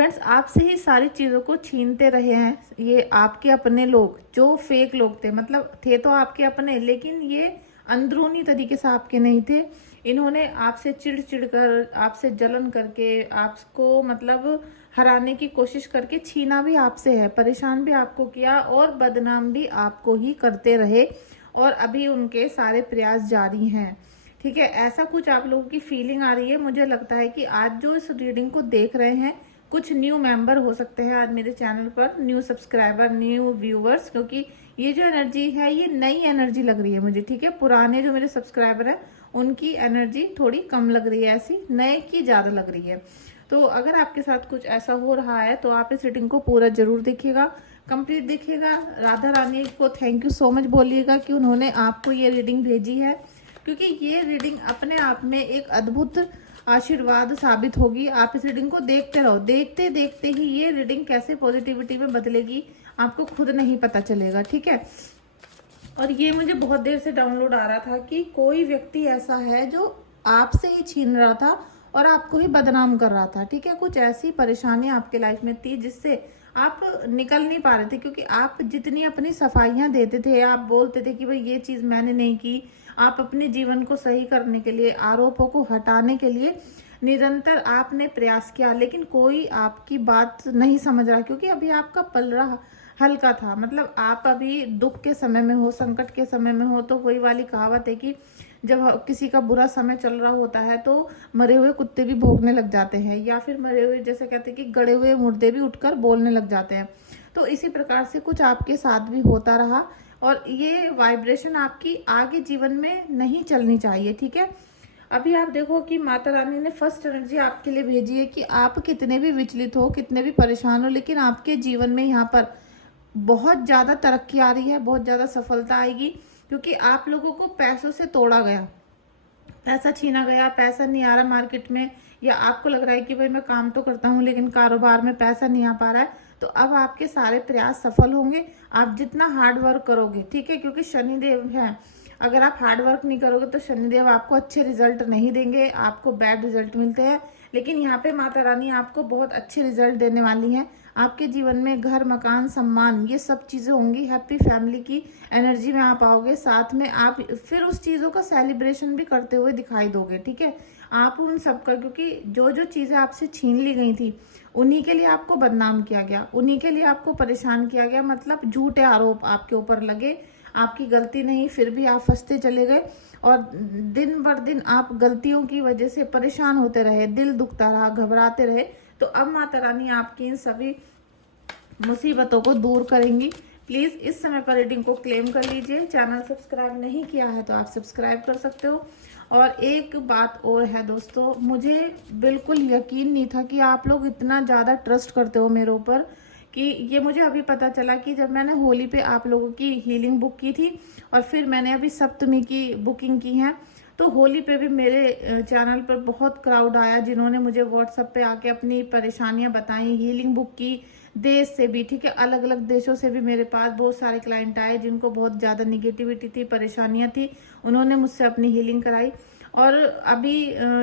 Friends, आपसे ही सारी चीज़ों को छीनते रहे हैं ये आपके अपने लोग, जो फेक लोग थे। मतलब थे तो आपके अपने, लेकिन ये अंदरूनी तरीके से आपके नहीं थे। इन्होंने आपसे चिढ़ चिढ़ कर, आपसे जलन करके, आपको मतलब हराने की कोशिश करके छीना भी आपसे है, परेशान भी आपको किया और बदनाम भी आपको ही करते रहे। और अभी उनके सारे प्रयास जारी हैं। ठीक है, ऐसा कुछ आप लोगों की फीलिंग आ रही है। मुझे लगता है कि आज जो इस रीडिंग को देख रहे हैं, कुछ न्यू मेंबर हो सकते हैं आज मेरे चैनल पर, न्यू सब्सक्राइबर, न्यू व्यूवर्स, क्योंकि ये जो एनर्जी है ये नई एनर्जी लग रही है मुझे। ठीक है, पुराने जो मेरे सब्सक्राइबर हैं उनकी एनर्जी थोड़ी कम लग रही है, ऐसी नए की ज़्यादा लग रही है। तो अगर आपके साथ कुछ ऐसा हो रहा है तो आप इस रीडिंग को पूरा जरूर देखिएगा, कंप्लीट देखिएगा। राधा रानी को थैंक यू सो मच बोलिएगा कि उन्होंने आपको ये रीडिंग भेजी है, क्योंकि ये रीडिंग अपने आप में एक अद्भुत आशीर्वाद साबित होगी। आप इस रीडिंग को देखते रहो, देखते देखते ही ये रीडिंग कैसे पॉजिटिविटी में बदलेगी आपको खुद नहीं पता चलेगा। ठीक है, और ये मुझे बहुत देर से डाउनलोड आ रहा था कि कोई व्यक्ति ऐसा है जो आपसे ही छीन रहा था और आपको ही बदनाम कर रहा था। ठीक है, कुछ ऐसी परेशानी आपके लाइफ में थी जिससे आप निकल नहीं पा रहे थे, क्योंकि आप जितनी अपनी सफाइयां देते थे, आप बोलते थे कि भाई ये चीज़ मैंने नहीं की, आप अपने जीवन को सही करने के लिए, आरोपों को हटाने के लिए निरंतर आपने प्रयास किया, लेकिन कोई आपकी बात नहीं समझ रहा, क्योंकि अभी आपका पलड़ा हल्का था। मतलब आप अभी दुख के समय में हो, संकट के समय में हो। तो वही वाली कहावत है कि जब किसी का बुरा समय चल रहा होता है तो मरे हुए कुत्ते भी भौंकने लग जाते हैं, या फिर मरे हुए, जैसे कहते हैं कि गड़े हुए मुर्दे भी उठकर बोलने लग जाते हैं। तो इसी प्रकार से कुछ आपके साथ भी होता रहा, और ये वाइब्रेशन आपकी आगे जीवन में नहीं चलनी चाहिए। ठीक है, अभी आप देखो कि माता रानी ने फर्स्ट एनर्जी आपके लिए भेजी है कि आप कितने भी विचलित हो, कितने भी परेशान हो, लेकिन आपके जीवन में यहाँ पर बहुत ज़्यादा तरक्की आ रही है, बहुत ज़्यादा सफलता आएगी, क्योंकि आप लोगों को पैसों से तोड़ा गया, पैसा छीना गया, पैसा नहीं आ रहा मार्केट में, या आपको लग रहा है कि भाई मैं काम तो करता हूँ लेकिन कारोबार में पैसा नहीं आ पा रहा है। तो अब आपके सारे प्रयास सफल होंगे, आप जितना हार्ड वर्क करोगे। ठीक है, क्योंकि शनिदेव है, अगर आप हार्ड वर्क नहीं करोगे तो शनिदेव आपको अच्छे रिजल्ट नहीं देंगे, आपको बैड रिजल्ट मिलते हैं। लेकिन यहाँ पे माता रानी आपको बहुत अच्छे रिजल्ट देने वाली हैं। आपके जीवन में घर, मकान, सम्मान, ये सब चीज़ें होंगी। हैप्पी फैमिली की एनर्जी में आप आओगे, साथ में आप फिर उस चीज़ों का सेलिब्रेशन भी करते हुए दिखाई दोगे। ठीक है, आप उन सब का, क्योंकि जो जो चीज़ें आपसे छीन ली गई थी उन्हीं के लिए आपको बदनाम किया गया, उन्हीं के लिए आपको परेशान किया गया। मतलब झूठे आरोप आपके ऊपर लगे, आपकी गलती नहीं, फिर भी आप फंसते चले गए, और दिन भर दिन आप गलतियों की वजह से परेशान होते रहे, दिल दुखता रहा, घबराते रहे। तो अब माता रानी आपकी इन सभी मुसीबतों को दूर करेंगी। प्लीज़ इस समय पर रीडिंग को क्लेम कर लीजिए। चैनल सब्सक्राइब नहीं किया है तो आप सब्सक्राइब कर सकते हो। और एक बात और है दोस्तों, मुझे बिल्कुल यकीन नहीं था कि आप लोग इतना ज़्यादा ट्रस्ट करते हो मेरे ऊपर, कि ये मुझे अभी पता चला कि जब मैंने होली पे आप लोगों की हीलिंग बुक की थी, और फिर मैंने अभी सप्तमी की बुकिंग की है, तो होली पे भी मेरे चैनल पर बहुत क्राउड आया, जिन्होंने मुझे व्हाट्सएप पे आके अपनी परेशानियां बताई, हीलिंग बुक की। देश से भी, ठीक है, अलग अलग देशों से भी मेरे पास बहुत सारे क्लाइंट आए जिनको बहुत ज़्यादा निगेटिविटी थी, परेशानियां थी, उन्होंने मुझसे अपनी हीलिंग कराई। और अभी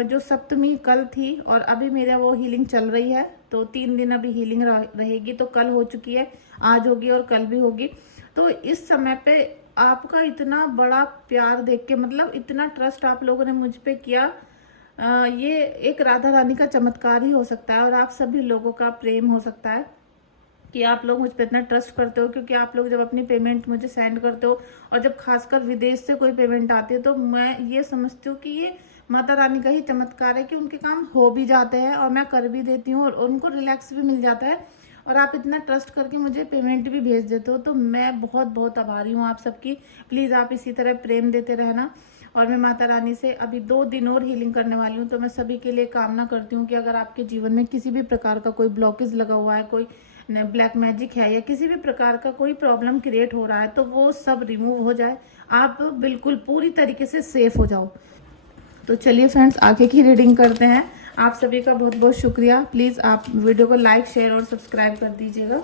जो सप्तमी कल थी, और अभी मेरा वो हीलिंग चल रही है, तो 3 दिन अभी हीलिंग रहेगी। तो कल हो चुकी है, आज होगी और कल भी होगी। तो इस समय पे आपका इतना बड़ा प्यार देख के, मतलब इतना ट्रस्ट आप लोगों ने मुझ पे किया, ये एक राधा रानी का चमत्कार ही हो सकता है, और आप सभी लोगों का प्रेम हो सकता है कि आप लोग मुझ पर इतना ट्रस्ट करते हो। क्योंकि आप लोग जब अपनी पेमेंट मुझे सेंड करते हो, और जब खासकर विदेश से कोई पेमेंट आती है, तो मैं ये समझती हूँ कि ये माता रानी का ही चमत्कार है कि उनके काम हो भी जाते हैं और मैं कर भी देती हूँ, और उनको रिलैक्स भी मिल जाता है, और आप इतना ट्रस्ट करके मुझे पेमेंट भी भेज देते हो। तो मैं बहुत बहुत आभारी हूँ आप सबकी। प्लीज़ आप इसी तरह प्रेम देते रहना। और मैं माता रानी से अभी 2 दिन और हीलिंग करने वाली हूँ। तो मैं सभी के लिए कामना करती हूँ कि अगर आपके जीवन में किसी भी प्रकार का कोई ब्लॉकेज लगा हुआ है, कोई ब्लैक मैजिक है, या किसी भी प्रकार का कोई प्रॉब्लम क्रिएट हो रहा है, तो वो सब रिमूव हो जाए, आप बिल्कुल पूरी तरीके से सेफ हो जाओ। तो चलिए फ्रेंड्स, आगे की रीडिंग करते हैं। आप सभी का बहुत बहुत शुक्रिया। प्लीज़ आप वीडियो को लाइक, शेयर और सब्सक्राइब कर दीजिएगा।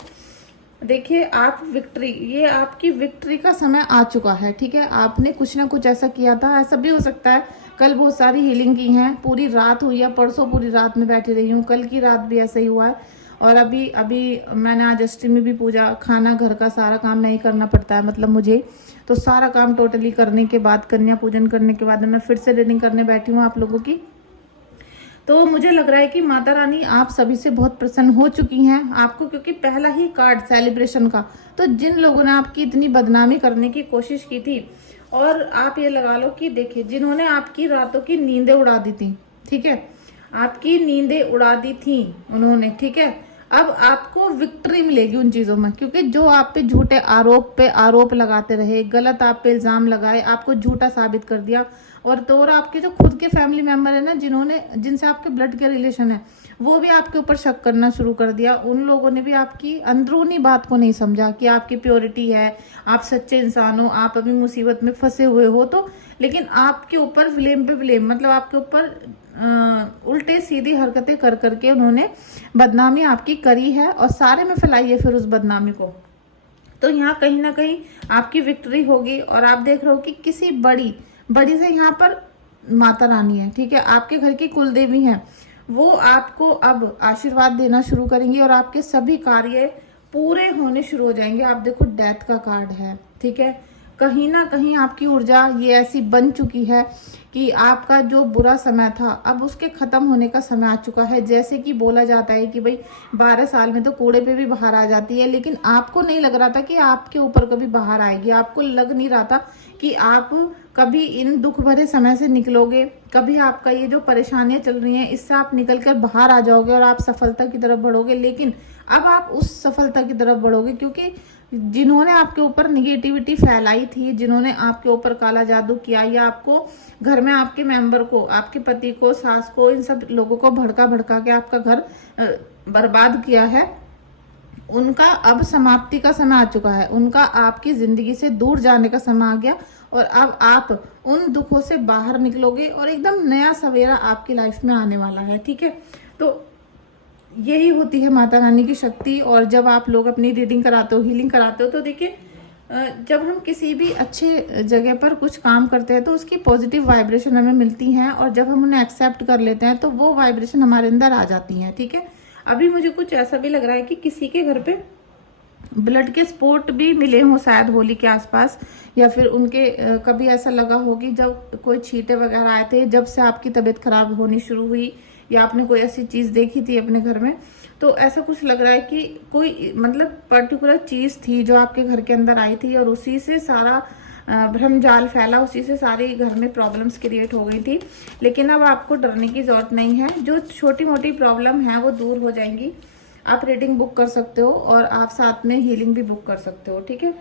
देखिए, आप विक्ट्री, ये आपकी विक्ट्री का समय आ चुका है। ठीक है, आपने कुछ ना कुछ ऐसा किया था, ऐसा भी हो सकता है कल बहुत सारी हीलिंग की हैं, पूरी रात हुई है, परसों पूरी रात में बैठी रही हूँ, कल की रात भी ऐसा ही हुआ है, और अभी अभी मैंने आज अष्टमी भी पूजा, खाना, घर का सारा काम नहीं करना पड़ता है मतलब मुझे, तो सारा काम टोटली करने के बाद, कन्या पूजन करने के बाद मैं फिर से रीडिंग करने बैठी हूँ आप लोगों की। तो मुझे लग रहा है कि माता रानी आप सभी से बहुत प्रसन्न हो चुकी हैं आपको, क्योंकि पहला ही कार्ड सेलिब्रेशन का, तो जिन लोगों ने आपकी इतनी बदनामी करने की कोशिश की थी, और आप ये लगा लो कि देखिए जिन्होंने आपकी रातों की नींदें उड़ा दी थी, ठीक है, आपकी नींदें उड़ा दी थी उन्होंने, ठीक है, अब आपको विक्ट्री मिलेगी उन चीज़ों में, क्योंकि जो आप पे झूठे आरोप पे आरोप लगाते रहे, गलत आप पे इल्ज़ाम लगाए, आपको झूठा साबित कर दिया, और आपके जो खुद के फैमिली मेंबर है ना, जिनसे आपके ब्लड के रिलेशन है, वो भी आपके ऊपर शक करना शुरू कर दिया। उन लोगों ने भी आपकी अंदरूनी बात को नहीं समझा कि आपकी प्योरिटी है, आप सच्चे इंसान हो, आप अभी मुसीबत में फंसे हुए हो, तो लेकिन आपके ऊपर ब्लेम पे ब्लेम, मतलब आपके ऊपर उल्टे सीधी हरकतें कर करके उन्होंने बदनामी आपकी करी है, और सारे में फैलाई है फिर उस बदनामी को। तो यहाँ कहीं ना कहीं आपकी विक्ट्री होगी, और आप देख रहे हो कि किसी बड़ी से यहाँ पर माता रानी है, ठीक है, आपके घर की कुल देवी हैं, वो आपको अब आशीर्वाद देना शुरू करेंगी, और आपके सभी कार्य पूरे होने शुरू हो जाएंगे। आप देखो डेथ का कार्ड है, ठीक है, कहीं ना कहीं आपकी ऊर्जा ये ऐसी बन चुकी है कि आपका जो बुरा समय था अब उसके खत्म होने का समय आ चुका है। जैसे कि बोला जाता है कि भाई 12 साल में तो कूड़े पे भी बाहर आ जाती है, लेकिन आपको नहीं लग रहा था कि आपके ऊपर कभी बाहर आएगी, आपको लग नहीं रहा था कि आप कभी इन दुख भरे समय से निकलोगे, कभी आपका ये जो परेशानियां चल रही हैं इससे आप निकल कर बाहर आ जाओगे और आप सफलता की तरफ बढ़ोगे। लेकिन अब आप उस सफलता की तरफ बढ़ोगे, क्योंकि जिन्होंने आपके ऊपर निगेटिविटी फैलाई थी, जिन्होंने आपके ऊपर काला जादू किया, या आपको घर में आपके मेंबर को, आपके पति को, सास को, इन सब लोगों को भड़का के आपका घर बर्बाद किया है, उनका अब समाप्ति का समय आ चुका है, उनका आपकी जिंदगी से दूर जाने का समय आ गया, और अब आप उन दुखों से बाहर निकलोगे और एकदम नया सवेरा आपकी लाइफ में आने वाला है, ठीक है। तो यही होती है माता रानी की शक्ति। और जब आप लोग अपनी रीडिंग कराते हो, हीलिंग कराते हो, तो देखिए जब हम किसी भी अच्छे जगह पर कुछ काम करते हैं तो उसकी पॉजिटिव वाइब्रेशन हमें मिलती हैं, और जब हम उन्हें एक्सेप्ट कर लेते हैं तो वो वाइब्रेशन हमारे अंदर आ जाती हैं, ठीक है। अभी मुझे कुछ ऐसा भी लग रहा है कि किसी के घर पे ब्लड के स्पॉट भी मिले हों शायद होली के आसपास, या फिर उनके कभी ऐसा लगा हो कि जब कोई छींटे वगैरह आए थे, जब से आपकी तबीयत खराब होनी शुरू हुई, या आपने कोई ऐसी चीज़ देखी थी अपने घर में, तो ऐसा कुछ लग रहा है कि कोई मतलब पर्टिकुलर चीज़ थी जो आपके घर के अंदर आई थी, और उसी से सारा भ्रमजाल फैला, उसी से सारे घर में प्रॉब्लम्स क्रिएट हो गई थी। लेकिन अब आपको डरने की ज़रूरत नहीं है, जो छोटी मोटी प्रॉब्लम है वो दूर हो जाएंगी। आप रीडिंग बुक कर सकते हो, और आप साथ में हीलिंग भी बुक कर सकते हो, ठीक है।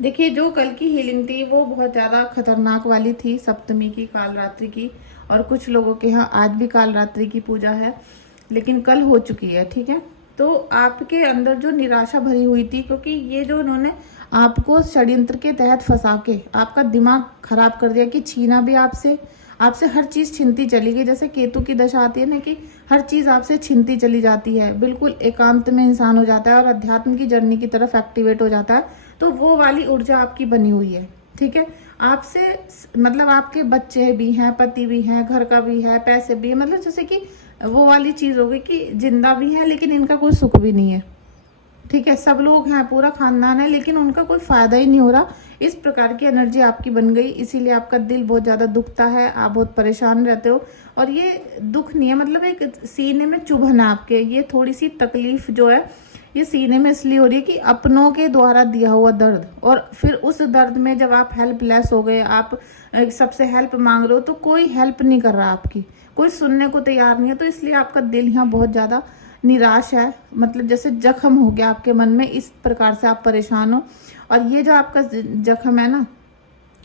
देखिए जो कल की हीलिंग थी वो बहुत ज़्यादा खतरनाक वाली थी, सप्तमी की, काल रात्रि की, और कुछ लोगों के यहाँ आज भी काल रात्रि की पूजा है, लेकिन कल हो चुकी है, ठीक है। तो आपके अंदर जो निराशा भरी हुई थी, क्योंकि ये जो उन्होंने आपको षड्यंत्र के तहत फंसा के आपका दिमाग खराब कर दिया, कि छीना भी आपसे हर चीज़ छीनती चली गई। जैसे केतु की दशा आती है ना, कि हर चीज़ आपसे छीनती चली जाती है, बिल्कुल एकांत में इंसान हो जाता है और अध्यात्म की जर्नी की तरफ एक्टिवेट हो जाता है। तो वो वाली ऊर्जा आपकी बनी हुई है, ठीक है। आपसे मतलब आपके बच्चे भी हैं, पति भी हैं, घर का भी है, पैसे भी है, मतलब जैसे कि वो वाली चीज़ हो गई कि जिंदा भी है लेकिन इनका कोई सुख भी नहीं है, ठीक है। सब लोग हैं, पूरा खानदान है, लेकिन उनका कोई फायदा ही नहीं हो रहा। इस प्रकार की एनर्जी आपकी बन गई, इसीलिए आपका दिल बहुत ज़्यादा दुखता है, आप बहुत परेशान रहते हो। और ये दुख नहीं है, मतलब एक सीने में चुभन है आपके, ये थोड़ी सी तकलीफ जो है ये सीने में इसलिए हो रही है कि अपनों के द्वारा दिया हुआ दर्द, और फिर उस दर्द में जब आप हेल्पलेस हो गए, आप सबसे हेल्प मांग रहे हो, तो कोई हेल्प नहीं कर रहा आपकी, कोई सुनने को तैयार नहीं है। तो इसलिए आपका दिल यहाँ बहुत ज़्यादा निराश है, मतलब जैसे जख्म हो गया आपके मन में, इस प्रकार से आप परेशान हो। और ये जो आपका जख्म है ना,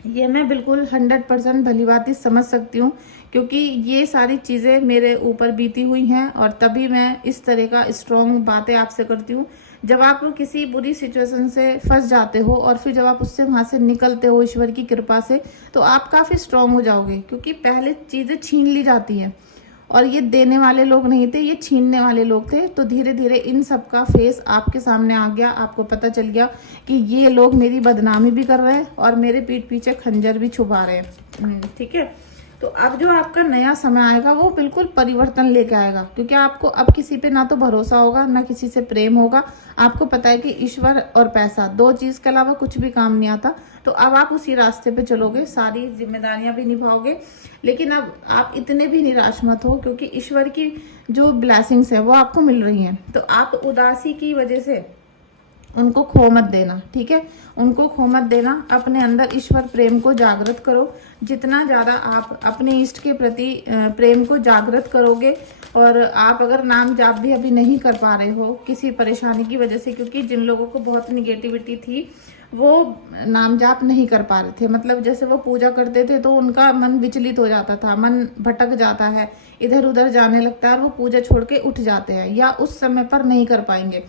ये मैं बिल्कुल 100% भली बात ही समझ सकती हूँ, क्योंकि ये सारी चीज़ें मेरे ऊपर बीती हुई हैं, और तभी मैं इस तरह का स्ट्रॉन्ग बातें आपसे करती हूँ। जब आप किसी बुरी सिचुएशन से फंस जाते हो और फिर जब आप उससे वहाँ से निकलते हो ईश्वर की कृपा से, तो आप काफ़ी स्ट्रॉन्ग हो जाओगे, क्योंकि पहले चीज़ें छीन ली जाती हैं, और ये देने वाले लोग नहीं थे, ये छीनने वाले लोग थे। तो धीरे धीरे इन सब का फेस आपके सामने आ गया, आपको पता चल गया कि ये लोग मेरी बदनामी भी कर रहे हैं और मेरे पीठ पीछे खंजर भी छुपा रहे हैं, ठीक है। तो तो अब जो आपका नया समय आएगा वो बिल्कुल परिवर्तन लेके आएगा, क्योंकि आपको अब किसी पे ना तो भरोसा होगा ना किसी से प्रेम होगा। आपको पता है कि ईश्वर और पैसा, दो चीज़ के अलावा कुछ भी काम नहीं आता। तो अब आप उसी रास्ते पे चलोगे, सारी जिम्मेदारियां भी निभाओगे। लेकिन अब आप इतने भी निराश मत हो, क्योंकि ईश्वर की जो ब्लेसिंग्स है वो आपको मिल रही हैं। तो आप उदासी की वजह से उनको खो मत देना, ठीक है। उनको खो मत देना, अपने अंदर ईश्वर प्रेम को जागृत करो। जितना ज़्यादा आप अपने इष्ट के प्रति प्रेम को जागृत करोगे, और आप अगर नाम जाप भी अभी नहीं कर पा रहे हो किसी परेशानी की वजह से, क्योंकि जिन लोगों को बहुत निगेटिविटी थी वो नाम जाप नहीं कर पा रहे थे, मतलब जैसे वो पूजा करते थे तो उनका मन विचलित हो जाता था, मन भटक जाता है, इधर उधर जाने लगता है और वो पूजा छोड़ के उठ जाते हैं या उस समय पर नहीं कर पाएंगे।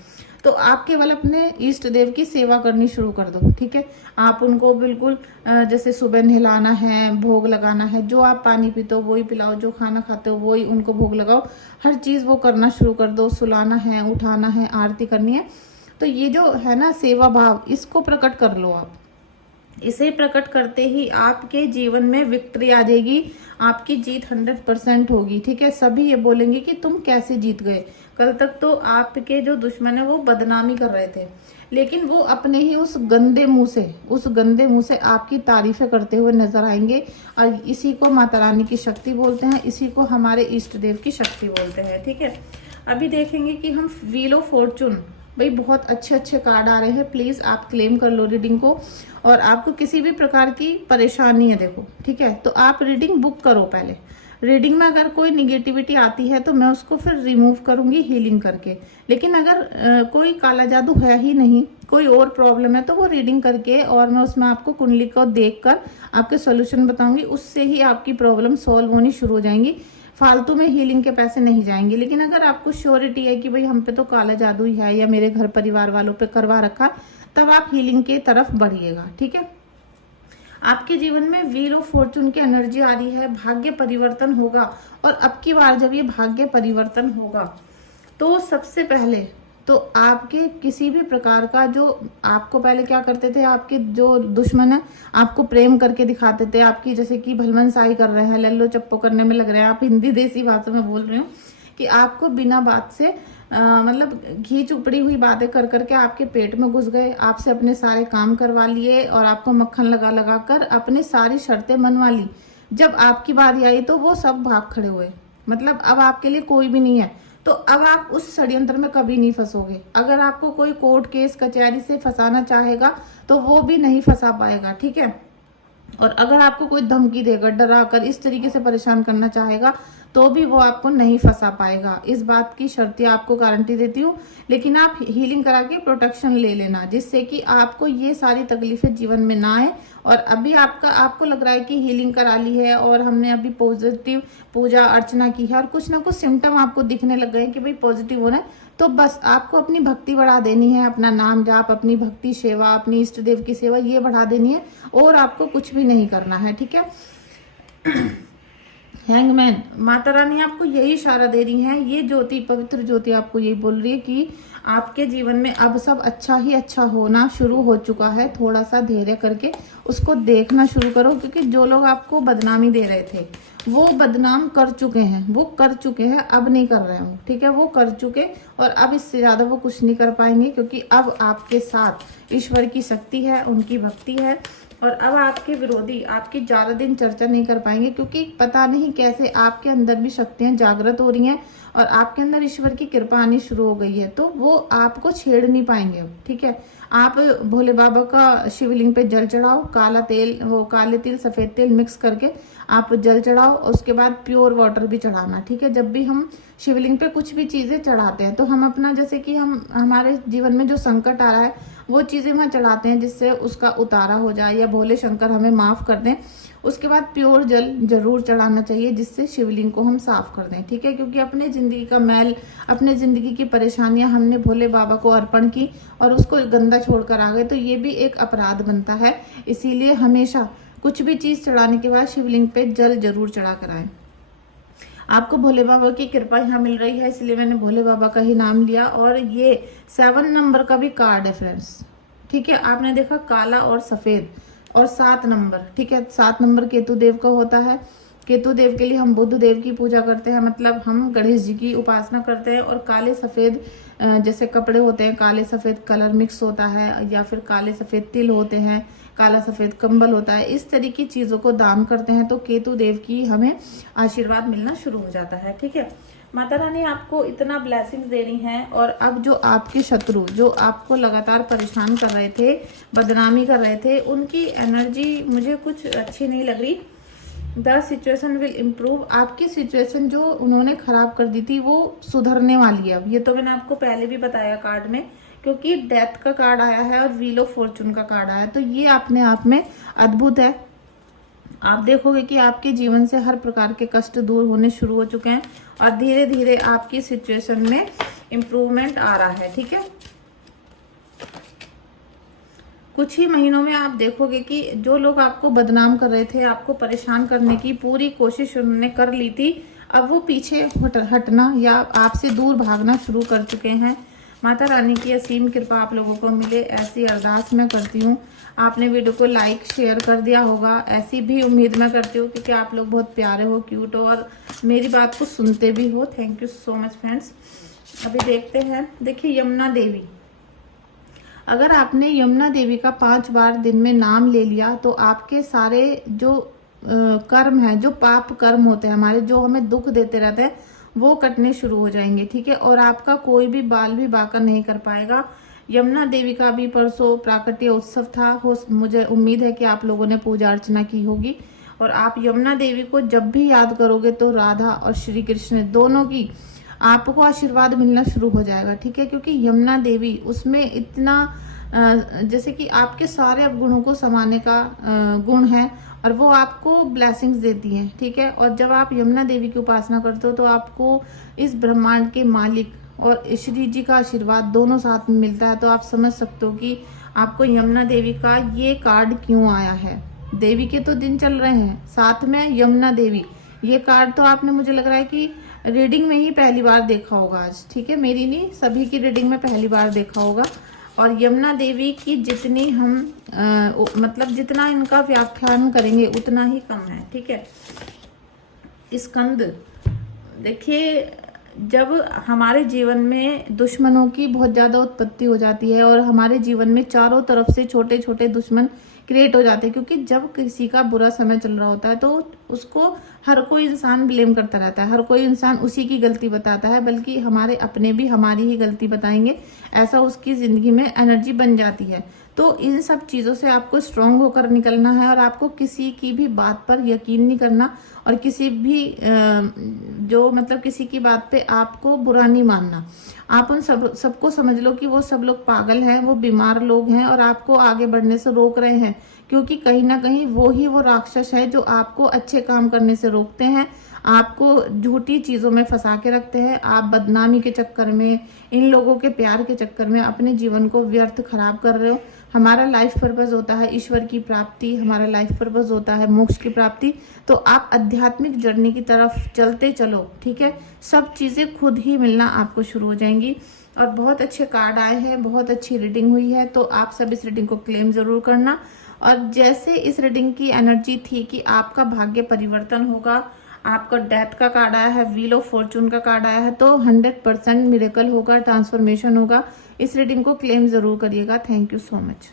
तो आप केवल अपने इष्ट देव की सेवा करनी शुरू कर दो, ठीक है। आप उनको बिल्कुल जैसे सुबह नहलाना है, भोग लगाना है, जो आप पानी पीते हो वही पिलाओ, जो खाना खाते हो वही उनको भोग लगाओ, हर चीज़ वो करना शुरू कर दो। सुलाना है, उठाना है, आरती करनी है। तो ये जो है ना सेवा भाव, इसको प्रकट कर लो आप। इसे प्रकट करते ही आपके जीवन में विक्ट्री आ जाएगी, आपकी जीत 100% होगी, ठीक है। सभी ये बोलेंगे कि तुम कैसे जीत गए। कल तक तो आपके जो दुश्मन है वो बदनामी कर रहे थे, लेकिन वो अपने ही उस गंदे मुंह से आपकी तारीफें करते हुए नजर आएंगे। और इसी को माता रानी की शक्ति बोलते हैं, इसी को हमारे इष्ट देव की शक्ति बोलते हैं, ठीक है। अभी देखेंगे कि हम व्हील ऑफ फॉर्चून, भाई बहुत अच्छे अच्छे कार्ड आ रहे हैं, प्लीज़ आप क्लेम कर लो रीडिंग को। और आपको किसी भी प्रकार की परेशानी है देखो, ठीक है, तो आप रीडिंग बुक करो पहले। रीडिंग में अगर कोई निगेटिविटी आती है तो मैं उसको फिर रिमूव करूंगी हीलिंग करके। लेकिन अगर कोई काला जादू है ही नहीं, कोई और प्रॉब्लम है, तो वो रीडिंग करके और मैं उसमें आपको कुंडली को देखकर आपके सॉल्यूशन बताऊंगी, उससे ही आपकी प्रॉब्लम सॉल्व होनी शुरू हो जाएंगी। फालतू में हीलिंग के पैसे नहीं जाएंगे। लेकिन अगर आपको श्योरिटी है कि भाई हम पे तो काला जादू ही है या मेरे घर परिवार वालों पे करवा रखा, तब आप हीलिंग के तरफ बढ़िएगा, ठीक है। आपके जीवन में व्हील ऑफ फॉर्चून की एनर्जी आ रही है, भाग्य परिवर्तन होगा। और अब की बार जब ये भाग्य परिवर्तन होगा तो सबसे पहले तो आपके किसी भी प्रकार का, जो आपको पहले क्या करते थे, आपके जो दुश्मन है आपको प्रेम करके दिखाते थे, आपकी जैसे कि भलमनसाई कर रहे हैं, लल्लो चप्पो करने में लग रहे हैं, आप हिंदी देसी भाषा में बोल रहे हो कि आपको बिना बात से मतलब घी चुपड़ी हुई बातें कर करके आपके पेट में घुस गए, आपसे अपने सारे काम करवा लिए और आपको मक्खन लगा लगा कर अपनी सारी शर्तें मनवा ली। जब आपकी बारी आई तो वो सब भाग खड़े हुए, मतलब अब आपके लिए कोई भी नहीं है। तो अब आप उस षड्यंत्र में कभी नहीं फंसोगे। अगर आपको कोई कोर्ट केस कचहरी से फंसाना चाहेगा तो वो भी नहीं फंसा पाएगा, ठीक है। और अगर आपको कोई धमकी देगा, डरा कर इस तरीके से परेशान करना चाहेगा, तो भी वो आपको नहीं फंसा पाएगा। इस बात की शर्त आपको गारंटी देती हूँ। लेकिन आप हीलिंग करा के प्रोटेक्शन ले लेना, जिससे कि आपको ये सारी तकलीफें जीवन में ना आए। और अभी आपको लग रहा है कि हीलिंग करा ली है और हमने अभी पॉजिटिव पूजा अर्चना की है और कुछ ना कुछ सिम्टम आपको दिखने लग गए कि भाई पॉजिटिव होना है, तो बस आपको अपनी भक्ति बढ़ा देनी है, अपना नाम जाप, अपनी भक्ति सेवा, अपनी इष्ट देव की सेवा, ये बढ़ा देनी है और आपको कुछ भी नहीं करना है, ठीक है। हैंगमैन, माता रानी आपको यही इशारा दे रही है, ये ज्योति, पवित्र ज्योति आपको यही बोल रही है कि आपके जीवन में अब सब अच्छा ही अच्छा होना शुरू हो चुका है। थोड़ा सा धैर्य करके उसको देखना शुरू करो, क्योंकि जो लोग आपको बदनामी दे रहे थे वो बदनाम कर चुके हैं, वो कर चुके हैं, अब नहीं कर रहे हो, ठीक है। वो कर चुके और अब इससे ज़्यादा वो कुछ नहीं कर पाएंगे, क्योंकि अब आपके साथ ईश्वर की शक्ति है, उनकी भक्ति है। और अब आपके विरोधी आपकी ज़्यादा दिन चर्चा नहीं कर पाएंगे, क्योंकि पता नहीं कैसे आपके अंदर भी शक्तियाँ जागृत हो रही हैं और आपके अंदर ईश्वर की कृपा आनी शुरू हो गई है, तो वो आपको छेड़ नहीं पाएंगे, ठीक है। आप भोले बाबा का शिवलिंग पे जल चढ़ाओ, काला तेल, वो काले तिल सफ़ेद तेल मिक्स करके आप जल चढ़ाओ। उसके बाद प्योर वाटर भी चढ़ाना, ठीक है। जब भी हम शिवलिंग पे कुछ भी चीज़ें चढ़ाते हैं तो हम अपना, जैसे कि हम हमारे जीवन में जो संकट आ रहा है वो चीज़ें वहाँ चढ़ाते हैं जिससे उसका उतारा हो जाए या भोले शंकर हमें माफ़ कर दें। उसके बाद प्योर जल जरूर चढ़ाना चाहिए जिससे शिवलिंग को हम साफ कर दें, ठीक है। क्योंकि अपने ज़िंदगी का मैल, अपने ज़िंदगी की परेशानियां हमने भोले बाबा को अर्पण की और उसको गंदा छोड़कर आ गए, तो ये भी एक अपराध बनता है। इसीलिए हमेशा कुछ भी चीज़ चढ़ाने के बाद शिवलिंग पे जल जरूर चढ़ा कर आए। आपको भोले बाबा की कृपा यहाँ मिल रही है, इसलिए मैंने भोले बाबा का ही नाम लिया। और ये 7 नंबर का भी कार्ड है फ्रेंड्स, ठीक है। आपने देखा काला और सफ़ेद और 7 नंबर, ठीक है। 7 नंबर केतु देव का होता है केतु देव के लिए हम बुध देव की पूजा करते हैं, मतलब हम गणेश जी की उपासना करते हैं। और काले सफ़ेद जैसे कपड़े होते हैं, काले सफ़ेद कलर मिक्स होता है, या फिर काले सफ़ेद तिल होते हैं, काला सफ़ेद कंबल होता है, इस तरह की चीज़ों को दान करते हैं तो केतु देव की हमें आशीर्वाद मिलना शुरू हो जाता है। ठीक है, माता रानी आपको इतना ब्लेसिंग्स दे रही हैं। और अब जो आपके शत्रु जो आपको लगातार परेशान कर रहे थे, बदनामी कर रहे थे, उनकी एनर्जी मुझे कुछ अच्छी नहीं लग रही। द सिचुएशन विल इम्प्रूव, आपकी सिचुएशन जो उन्होंने खराब कर दी थी वो सुधरने वाली है। ये तो मैंने आपको पहले भी बताया कार्ड में, क्योंकि डेथ का कार्ड आया है और व्हील ऑफ फॉर्चून का कार्ड आया है, तो ये अपने आप में अद्भुत है। आप देखोगे कि आपके जीवन से हर प्रकार के कष्ट दूर होने शुरू हो चुके हैं और धीरे धीरे आपकी सिचुएशन में इम्प्रूवमेंट आ रहा है। ठीक है, कुछ ही महीनों में आप देखोगे कि जो लोग आपको बदनाम कर रहे थे, आपको परेशान करने की पूरी कोशिश उन्होंने कर ली थी, अब वो पीछे हटना या आपसे दूर भागना शुरू कर चुके हैं। माता रानी की असीम कृपा आप लोगों को मिले, ऐसी अरदास मैं करती हूँ। आपने वीडियो को लाइक शेयर कर दिया होगा, ऐसी भी उम्मीद मैं करती हूँ, क्योंकि आप लोग बहुत प्यारे हो, क्यूट हो और मेरी बात को सुनते भी हो। Thank you so much friends. अभी देखते हैं, देखिए यमुना देवी, अगर आपने यमुना देवी का 5 बार दिन में नाम ले लिया तो आपके सारे जो कर्म है, जो पाप कर्म होते हैं हमारे, जो हमें दुख देते रहते हैं, वो कटने शुरू हो जाएंगे। ठीक है, और आपका कोई भी बाल भी बांका नहीं कर पाएगा। यमुना देवी का भी परसों प्राकट्य उत्सव था, मुझे उम्मीद है कि आप लोगों ने पूजा अर्चना की होगी। और आप यमुना देवी को जब भी याद करोगे तो राधा और श्री कृष्ण दोनों की आपको आशीर्वाद मिलना शुरू हो जाएगा। ठीक है, क्योंकि यमुना देवी उसमें इतना जैसे कि आपके सारे अवगुणों को समाने का गुण है और वो आपको ब्लेसिंग्स देती हैं। ठीक है, और जब आप यमुना देवी की उपासना करते हो तो आपको इस ब्रह्मांड के मालिक और श्री जी का आशीर्वाद दोनों साथ में मिलता है। तो आप समझ सकते हो कि आपको यमुना देवी का ये कार्ड क्यों आया है। देवी के तो दिन चल रहे हैं, साथ में यमुना देवी, ये कार्ड तो आपने मुझे लग रहा है कि रीडिंग में ही पहली बार देखा होगा आज। ठीक है, मेरी नहीं, सभी की रीडिंग में पहली बार देखा होगा। और यमुना देवी की जितनी हम मतलब जितना इनका व्याख्यान करेंगे उतना ही कम है। ठीक है, स्कंद, देखिए जब हमारे जीवन में दुश्मनों की बहुत ज़्यादा उत्पत्ति हो जाती है और हमारे जीवन में चारों तरफ से छोटे छोटे दुश्मन क्रिएट हो जाते हैं, क्योंकि जब किसी का बुरा समय चल रहा होता है तो उसको हर कोई इंसान ब्लेम करता रहता है, हर कोई इंसान उसी की गलती बताता है, बल्कि हमारे अपने भी हमारी ही गलती बताएंगे, ऐसा उसकी ज़िंदगी में एनर्जी बन जाती है। तो इन सब चीज़ों से आपको स्ट्रांग होकर निकलना है और आपको किसी की भी बात पर यकीन नहीं करना और किसी भी जो मतलब किसी की बात पे आपको बुरा नहीं मानना। आप उन सबको समझ लो कि वो सब लोग पागल हैं, वो बीमार लोग हैं और आपको आगे बढ़ने से रोक रहे हैं, क्योंकि कहीं ना कहीं वो राक्षस है जो आपको अच्छे काम करने से रोकते हैं, आपको झूठी चीज़ों में फंसा के रखते हैं। आप बदनामी के चक्कर में, इन लोगों के प्यार के चक्कर में अपने जीवन को व्यर्थ खराब कर रहे हो। हमारा लाइफ पर्पस होता है ईश्वर की प्राप्ति, हमारा लाइफ पर्पस होता है मोक्ष की प्राप्ति। तो आप आध्यात्मिक जर्नी की तरफ चलते चलो। ठीक है, सब चीज़ें खुद ही मिलना आपको शुरू हो जाएंगी। और बहुत अच्छे कार्ड आए हैं, बहुत अच्छी रीडिंग हुई है, तो आप सब इस रीडिंग को क्लेम ज़रूर करना। और जैसे इस रीडिंग की एनर्जी थी कि आपका भाग्य परिवर्तन होगा, आपका डेथ का कार्ड आया है, व्हील ऑफ फॉर्चून का कार्ड आया है, तो 100% मिरेकल होगा, ट्रांसफॉर्मेशन होगा। इस रीडिंग को क्लेम ज़रूर करिएगा। Thank you so much.